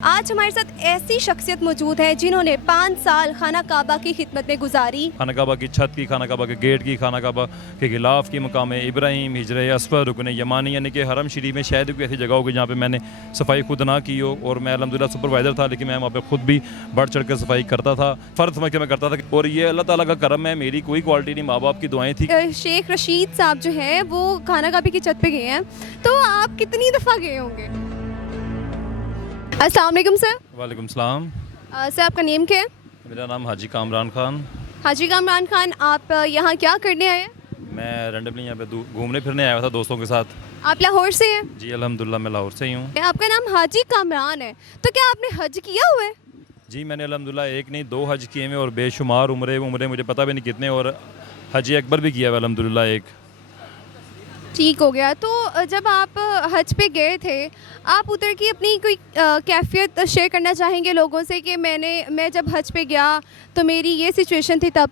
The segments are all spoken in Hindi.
आज हमारे साथ ऐसी शख्सियत मौजूद है जिन्होंने 5 साल खाना काबा की खिदमत में गुजारी। खाना काबा की छत की, खाना काबा के गेट की, खाना काबा के गिलाफ की, मकाम इब्राहिम, हिजर असफर, रुकन यमानी, यानी कि हरम शरीफ में शायद कोई ऐसी जगह होगी जहाँ पे मैंने सफाई खुद ना की हो। और मैं अल्हम्दुलिल्लाह सुपरवाइज़र था, लेकिन मैं वहाँ पे खुद भी बढ़ चढ़ कर सफाई करता था, फ़र्ज समझ के मैं करता था। और ये अल्लाह ताला का करम है, मेरी कोई क्वालिटी नहीं, माँ बाप की दुआएं थी। शेख रशीद साहब जो हैं वो खाना काबे की छत पे गए हैं, तो आप कितनी दफ़ा गए होंगे? अस्सलाम वालेकुम सर। वालेकुम सलाम। सर आपका नेम क्या है? मेरा नाम हाजी कामरान खान। हाजी कामरान खान, आप यहाँ क्या करने आए हैं? मैं रैंडमली यहाँ पे घूमने फिरने आया था दोस्तों के साथ। आप लाहौर से हैं? जी अल्हम्दुलिल्लाह मैं लाहौर से ही हूँ। आपका नाम हाजी कामरान है, तो क्या आपने हज किया हुआ है? जी मैंने अल्हम्दुलिल्लाह एक नहीं 2 हज किए हुए और बेशुमार उम्रे मुझे पता भी नहीं कितने, और हज अकबर भी किया हुआ अल्हम्दुलिल्लाह एक। ठीक हो गया। तो जब आप हज पे गए थे, आप उधर की अपनी कोई कैफियत शेयर करना चाहेंगे लोगों से कि मैं जब हज पे गया तो मेरी ये सिचुएशन थी तब?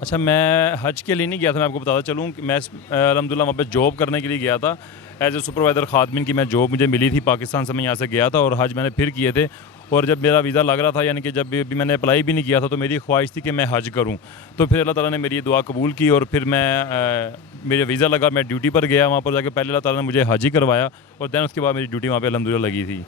अच्छा, मैं हज के लिए नहीं गया था, मैं आपको बताता चलूँ कि मैं अल्हम्दुलिल्लाह वहाँ पे जॉब करने के लिए गया था। एज ए सुपरवाइज़र खादमिन की मैं जॉब मुझे मिली थी पाकिस्तान से, मैं यहाँ से गया था और हज मैंने फिर किए थे। और जब मेरा वीज़ा लग रहा था, यानी कि जब भी मैंने अप्लाई भी नहीं किया था, तो मेरी ख्वाहिश थी कि मैं हज करूं। तो फिर अल्लाह ताला ने मेरी दुआ कबूल की और फिर मेरा वीज़ा लगा, मैं ड्यूटी पर गया। वहाँ पर जाकर पहले अल्लाह ताला ने मुझे हज ही करवाया और दैन उसके बाद मेरी ड्यूटी वहाँ पे अल्हम्दुलिल्लाह लगी थी।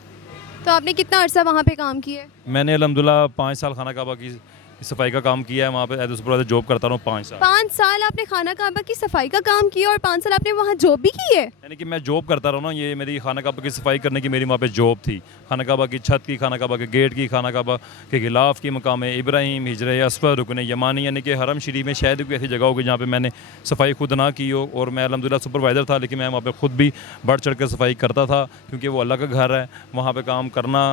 तो आपने कितना अर्सा वहाँ पे काम किया है? मैंने अल्हम्दुलिल्लाह 5 साल खाना काबा की सफाई का काम किया है। वहाँ पे एज ए सुपरवाइज़र जॉब करता रहा हूँ 5 साल। 5 साल आपने खाना काबा की सफाई का काम किया और 5 साल आपने वहाँ जॉब भी की है? यानी कि मैं जॉब करता रहा ना, ये मेरी खाना काबा की सफाई करने की मेरी वहाँ पे जॉब थी। खाना काबा की छत की, खाना काबा के गेट की, खाना काबा के गिलाफ की, मकाम इब्राहिम, हिजर असफर, रुकन यमानी, यानी कि हरम शरीफ में शायद कोई ऐसी जगह होगी जहाँ पे मैंने सफाई खुद ना की हो। और मैं अल्हम्दुलिल्लाह सुपरवाइज़र था, लेकिन मैं वहाँ पे खुद भी बढ़ चढ़ कर सफाई करता था, क्योंकि वो अल्लाह का घर है। वहाँ पर काम करना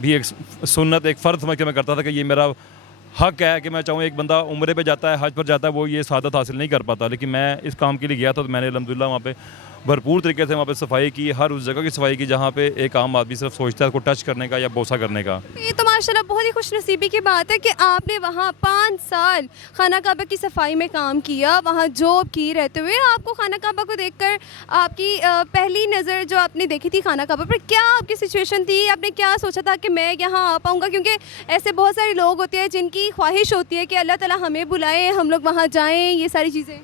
भी एक सुन्नत, एक फ़र्ज समझ के मैं करता था कि ये मेरा हक है कि मैं चाहूँ। एक बंदा उम्रे पे जाता है, हज पर जाता है, वो ये सादत हासिल नहीं कर पाता, लेकिन मैं इस काम के लिए गया था। तो मैंने अल्हम्दुलिल्लाह वहाँ पे भरपूर तरीके से वहाँ पे सफाई की, हर उस जगह की सफाई की जहाँ पे एक आम आदमी सिर्फ सोचता है उसको टच करने का या बोसा करने का। ये तो माशाल्लाह बहुत ही खुशनसीबी की बात है कि आपने वहाँ 5 साल खाना काबा की सफाई में काम किया, वहाँ जॉब की रहते हुए। आपको खाना काबा को देखकर आपकी पहली नज़र जो आपने देखी थी खाना काबा पर, क्या आपकी सिचुएशन थी? आपने क्या सोचा था कि मैं यहाँ आ पाऊँगा? क्योंकि ऐसे बहुत सारे लोग होते हैं जिनकी ख्वाहिश होती है कि अल्लाह ताला हमें बुलाए, हम लोग वहाँ जाएँ, ये सारी चीज़ें।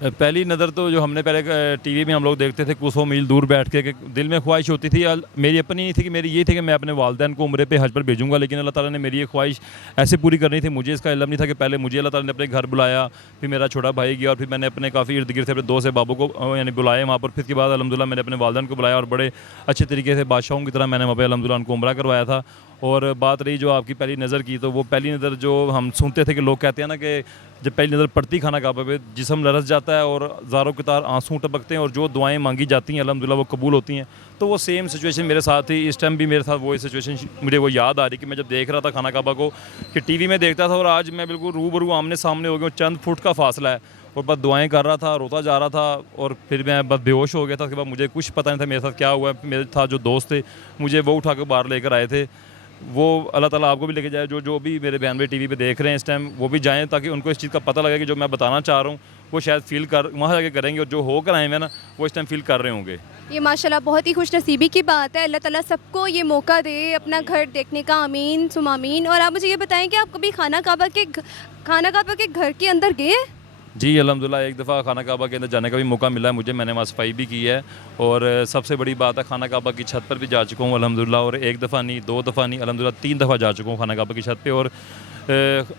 पहली नज़र तो जो हमने पहले टीवी में हम लोग देखते थे कुछ 100 मील दूर बैठ के, कि दिल में ख्वाहिश होती थी, मेरी अपनी नहीं थी कि मेरी ये थी कि मैं अपने वालिदैन को उम्रे पे हज पर भेजूंगा। लेकिन अल्लाह ताला ने मेरी ये ख्वाहिश ऐसे पूरी करनी थी, मुझे इसका इल्म नहीं था कि पहले मुझे अल्लाह ताला ने अपने घर बुलाया, फिर मेरा छोटा भाई गया और फिर मैंने अपने काफ़ी इर्द गिर्द से अपने दोस्त बाबू को यानी बुलाए वहाँ पर। फिर के बाद अल्हम्दुलिल्लाह मैंने अपने वालिदैन को बुलाया और बड़े अच्छे तरीके से बादशाहों की तरह मैंने वहाँ पर अल्हम्दुलिल्लाह उनको उम्रा करवाया था। और बात रही जो आपकी पहली नज़र की, तो वो पहली नज़र जो हम सुनते थे कि लोग कहते हैं ना कि जब पहली नज़र पड़ती खाना काबा पे जिस्म लरस जाता है और ज़ारों की तार आंसू टपकते हैं और जो दुआएं मांगी जाती हैं अल्हम्दुलिल्लाह वो कबूल होती हैं। तो वो सेम सिचुएशन मेरे साथ थी, इस टाइम भी मेरे साथ वो सिचुएशन मुझे वो याद आ रही कि मैं जब देख रहा था खाना काबा को, कि टीवी में देखता था और आज मैं बिल्कुल रूबरू आमने सामने हो गया, चंद फुट का फासला है और बस दुआएं कर रहा था, रोता जा रहा था और फिर मैं बस बेहोश हो गया था। उसके बाद मुझे कुछ पता नहीं था मेरे साथ क्या हुआ। मेरे साथ जो दोस्त थे मुझे वो उठा कर बाहर लेकर आए थे। वो अल्लाह ताला आपको भी लेके जाए, जो भी मेरे बयान टीवी पे देख रहे हैं इस टाइम, वो भी जाएं ताकि उनको इस चीज़ का पता लगे कि जो मैं बताना चाह रहा हूँ वो शायद फील कर वहाँ जाके करेंगे, और जो होकर आए हैं ना वो इस टाइम फील कर रहे होंगे। ये माशाल्लाह बहुत ही खुशनसीबी की बात है। अल्लाह ताला सबको ये मौका दे अपना घर देखने का, आमीन सुम आमीन। और आप मुझे ये बताएं कि आप कभी खाना काबा के घर के अंदर गए हैं? जी अल्हम्दुलिल्लाह एक दफ़ा खाना काबा के अंदर जाने का भी मौका मिला है मुझे, मैंने वहाँ सफाई भी की है। और सबसे बड़ी बात है खाना काबा की छत पर भी जा चुका हूँ अल्हम्दुलिल्लाह, और एक दफ़ा नहीं 2 दफ़ा नहीं अल्हम्दुलिल्लाह 3 दफ़ा जा चुका हूँ खाना काबा की छत पे। और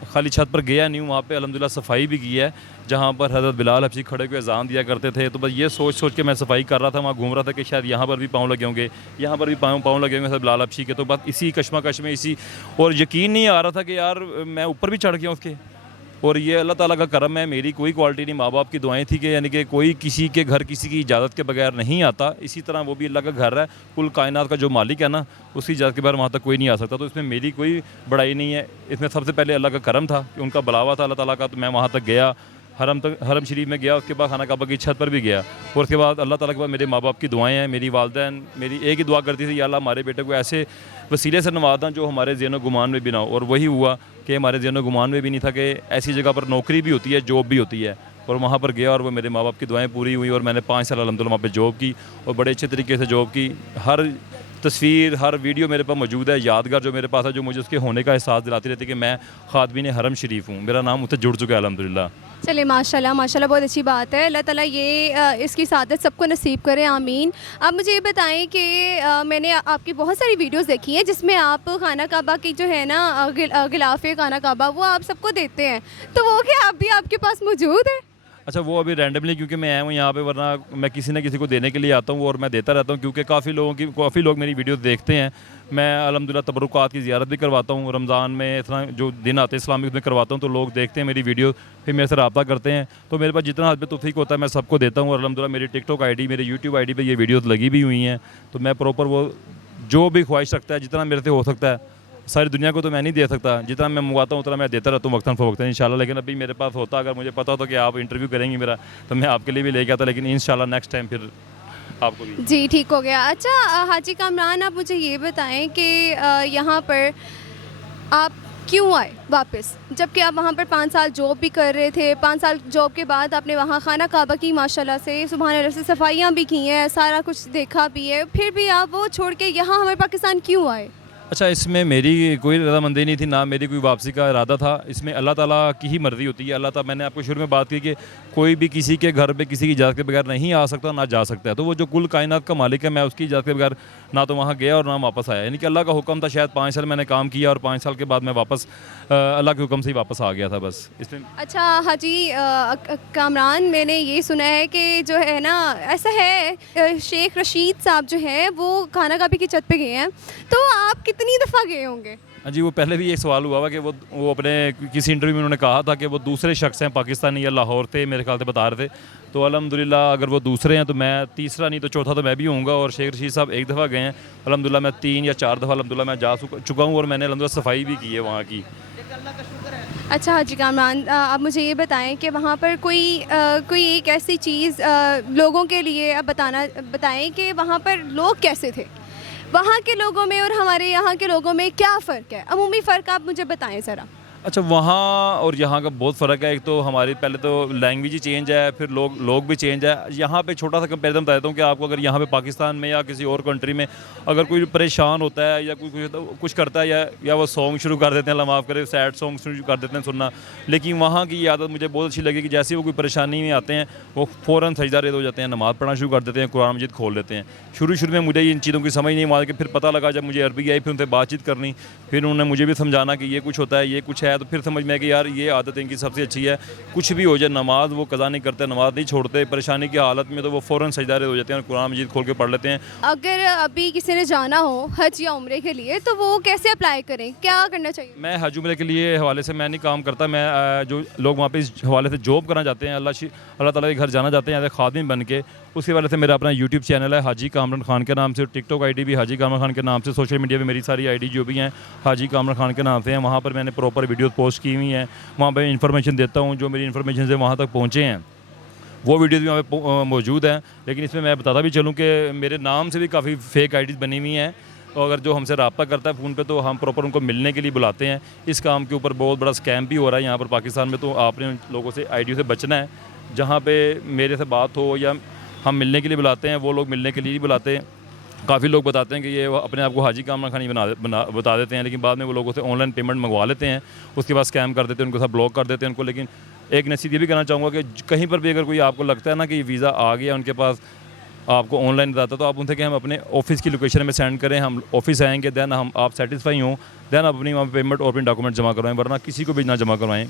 खाली छत पर गया नहीं हूँ, वहाँ पे अल्हम्दुलिल्लाह सफाई भी की है जहाँ पर हज़रत बिलाल हबशी खड़े हुए अज़ान दिया करते थे। तो बस ये सोच के मैं सफाई कर रहा था, वहाँ घूम रहा था कि शायद यहाँ पर भी पाँव लगे होंगे, यहाँ पर भी पाँव लगे होंगे हज़रत बिलाल हबशी के। तो बस इसी कशमकश में और यकीन नहीं आ रहा था कि यार मैं ऊपर भी चढ़ गया उसके। और ये अल्लाह ताला का करम है, मेरी कोई क्वालिटी नहीं, माँ बाप की दुआएं थी कि यानी कि कोई किसी के घर किसी की इजाज़त के बगैर नहीं आता। इसी तरह वो भी अल्लाह का घर है, कुल कायनात का जो मालिक है ना, उसकी इजाज़त के बगैर वहाँ तक कोई नहीं आ सकता। तो इसमें मेरी कोई बड़ाई नहीं है, इसमें सबसे पहले अल्लाह का करम था कि उनका बुलावा था अल्लाह ताला का। तो मैं वहाँ तक गया, हरम शरीफ में गया, उसके बाद खाना काबा की छत पर भी गया। और उसके बाद अल्लाह ताला के बाद मेरे माँ बाप की दुआएं हैं। मेरी वालिदैन मेरी एक ही दुआ करती थी, या अल्लाह हमारे बेटे को ऐसे वसीले से नवाजना जो हमारे ज़हन गुमान में भी ना हो। और वही हुआ कि हमारे ज़हन गुमान में भी नहीं था कि ऐसी जगह पर नौकरी भी होती है, जॉब भी होती है। और वहाँ पर गया और वो मेरे माँ बाप की दुआएं पूरी हुई और मैंने 5 साल अल्हम्दुलिल्लाह वहाँ पे जॉब की और बड़े अच्छे तरीके से जॉब की। हर तस्वीर, हर वीडियो मेरे पास मौजूद है, यादगार जो मेरे पास है, जो मुझे उसके होने का एहसास दिलाती रहती है कि मैं खातबीन हरम शरीफ हूँ, मेरा नाम उससे जुड़ चुका है अल्हम्दुलिल्लाह। चलिए माशाल्लाह माशाल्लाह, बहुत अच्छी बात है। अल्लाह ताला ये इसकी सादत सबको नसीब करे, आमीन। आप मुझे ये बताएं कि मैंने आपकी बहुत सारी वीडियोस देखी हैं जिसमें आप खाना काबा की जो है ना गिलाफ़े खाना काबा वो आप सबको देते हैं, तो वो क्या अभी आपके पास मौजूद है? अच्छा, वो अभी रैंडमली क्योंकि मैं आया हूँ यहाँ पे, वरना मैं किसी न किसी को देने के लिए आता हूँ और मैं देता रहता हूँ, क्योंकि काफ़ी लोग मेरी वीडियो देखते हैं। मैं अल्हम्दुलिल्लाह तबरुकात की ज़ियारत भी करवाता हूँ, रमज़ान में इतना जो दिन आते हैं इस्लामिक में करवाता हूँ, तो लोग देखते हैं मेरी वीडियो, फिर मेरे से रब्ता करते हैं। तो मेरे पास जितना हद तौफीक होता है मैं सबको देता हूँ, और अल्हम्दुलिल्लाह मेरी टिकटॉक आईडी, मेरे यूट्यूब आईडी पे ये वीडियोस लगी भी हुई हैं। तो मैं प्रॉपर वो जो भी ख्वाहिश रखता है, जितना मेरे से हो सकता है, सारी दुनिया को तो मैं नहीं दे सकता, जितना मैं मंगवाता हूँ उतना मैं देता रहता हूँ वक्तन फ़वक्तन इंशाल्लाह। लेकिन अभी मेरे पास होता, अगर मुझे पता होता कि आप इंटरव्यू करेंगी मेरा, तो मैं आपके लिए भी लेके आता, लेकिन इंशाल्लाह नेक्स्ट टाइम फिर आपको भी। जी ठीक हो गया। अच्छा हाजी कामरान, आप मुझे ये बताएं कि यहाँ पर आप क्यों आए वापस, जबकि आप वहाँ पर 5 साल जॉब भी कर रहे थे। 5 साल जॉब के बाद आपने वहाँ खाना काबा की माशाल्लाह से, सुभान अल्लाह से सफाइयाँ भी की हैं, सारा कुछ देखा भी है, फिर भी आप वो छोड़ के यहाँ हमारे पाकिस्तान क्यों आए? अच्छा, इसमें मेरी कोई रज़ामंदी नहीं थी, ना मेरी कोई वापसी का इरादा था। इसमें अल्लाह ताला की ही मर्ज़ी होती है। अल्लाह ताला, मैंने आपको शुरू में बात की कि कोई भी किसी के घर पे किसी की इजाज़त के बगैर नहीं आ सकता, ना जा सकता है। तो वो जो कुल कायनात का मालिक है, मैं उसकी इजाज़त के बगैर ना तो वहाँ गया और ना वापस आया। यानी कि अल्लाह का हुक्म था, शायद 5 साल मैंने काम किया और 5 साल के बाद मैं वापस अल्लाह के हुक्म से ही वापस आ गया था बस, इसलिए। अच्छा हाजी कामरान, मैंने ये सुना है कि जो है ना, ऐसा है शेख रशीद साहब जो हैं वो खाना काबे की छत पे गए हैं, तो आप कितनी दफ़ा गए होंगे? हाँ जी, वो पहले भी एक सवाल हुआ हुआ कि वो अपने किसी इंटरव्यू में उन्होंने कहा था कि वो दूसरे शख्स हैं पाकिस्तानी या लाहौर थे, मेरे ख्याल से बता रहे थे। तो अल्हम्दुलिल्लाह अगर वो दूसरे हैं तो मैं तीसरा नहीं तो चौथा तो मैं भी होऊंगा। और शेख रशीद साहब एक दफ़ा गए हैं, अल्हम्दुलिल्लाह मैं 3 या 4 दफ़ा अल्हम्दुलिल्लाह मैं जा चुका हूँ, और मैंने अल्हम्दुलिल्लाह सफाई भी की है वहाँ की। अच्छा हाजी कामरान, आप मुझे ये बताएं कि वहाँ पर कोई एक ऐसी चीज़ लोगों के लिए आप बताएं कि वहाँ पर लोग कैसे थे, वहाँ के लोगों में और हमारे यहाँ के लोगों में क्या फ़र्क है, अमूमी फ़र्क आप मुझे बताएं ज़रा। अच्छा, वहाँ और यहाँ का बहुत फ़र्क है। एक तो हमारी पहले तो लैंग्वेज ही चेंज है, फिर लोग भी चेंज है। यहाँ पे छोटा सा कंपेरिजन बता देता हूँ कि आपको, अगर यहाँ पे पाकिस्तान में या किसी और कंट्री में अगर कोई परेशान होता है या कुछ करता है या वो सॉन्ग शुरू कर देते हैं, अल्लाह माफ़ करे, सैड सॉन्ग शुरू कर देते हैं सुनना। लेकिन वहाँ की ये आदत मुझे बहुत अच्छी लगी कि जैसे वो कोई परेशानी में आते हैं वो फ़ौरन सजदा रेज़ हो जाते हैं, नमाज़ पढ़ना शुरू कर देते हैं, कुरान मजीद खोल लेते हैं। शुरू में मुझे इन चीज़ों की समझ नहीं मार के फिर पता लगा, जब मुझे अरबी आई, फिर उनसे बातचीत करनी, फिर उन्होंने मुझे भी समझाना कि ये कुछ होता है, ये कुछ है, तो फिर समझ में कि यार ये आदत इनकी सबसे अच्छी है। कुछ भी हो जाए, नमाज वो कज़ा नहीं करते, नमाज नहीं छोड़ते, परेशानी की हालत में तो वो फ़ौरन सजदा रेज़ हो जाते हैं और कुरान मजीद खोल के पढ़ लेते हैं। अगर अभी किसी ने जाना हो हज या उम्रे के लिए, तो वो कैसे अप्लाई करें, क्या करना चाहिए? मैं हज उम्रे के लिए हवाले से मैं नहीं काम करता। मैं जो लोग वहाँ पे इस हवाले से जॉब करना चाहते हैं, अल्लाह ताला के घर जाना चाहते हैं एज ए खादिम बन के, उसके हवाले से मेरा अपना यूट्यूब चैनल है हाजी कामरान खान के नाम से, टिकटॉक आईडी भी हाजी कामरान खान के नाम से, सोशल मीडिया पे मेरी सारी आईडी जो भी हैं हाजी कामरान खान के नाम से हैं। वहाँ पर मैंने प्रॉपर वीडियो पोस्ट की हुई हैं, वहाँ पर इन्फॉर्मेशन देता हूँ, जो मेरी इन्फॉर्मेशन से वहाँ तक पहुँचे हैं वो वीडियोज़ भी वहाँ पे मौजूद हैं। लेकिन इसमें मैं बताता भी चलूँ कि मेरे नाम से भी काफ़ी फ़ेक आईडीज़ बनी हुई हैं, तो अगर जो हमसे रब्ता करता है फ़ोन पे तो हम प्रॉपर उनको मिलने के लिए बुलाते हैं। इस काम के ऊपर बहुत बड़ा स्कैम भी हो रहा है यहाँ पर पाकिस्तान में, तो आपने उन लोगों से आईडी से बचना है। जहाँ पे मेरे से बात हो या हम मिलने के लिए बुलाते हैं, वो लोग मिलने के लिए ही बुलाते हैं। काफ़ी लोग बताते हैं कि ये अपने आप को हाजी कामरान खान ही बता देते हैं, लेकिन बाद में वो लोगों से ऑनलाइन पेमेंट मंगवा लेते हैं, उसके बाद स्कैम कर देते हैं, उनको सब ब्लॉक कर देते हैं उनको। लेकिन एक नसीहत ये भी करना चाहूँगा कि कहीं पर भी अगर कोई आपको लगता है ना कि वीज़ा आ गया उनके पास, आपको ऑनलाइन बताता, तो आप उनसे कि हम अपने ऑफिस की लोकेशन में सेंड करें, हम ऑफिस आएंगे, दैन आप सेटिस्फाई हों, दैन आप अपनी वहाँ पेमेंट और अपने डॉक्यूमेंट जमा करवाएं, वरना किसी को भी ना जमा करवाएं।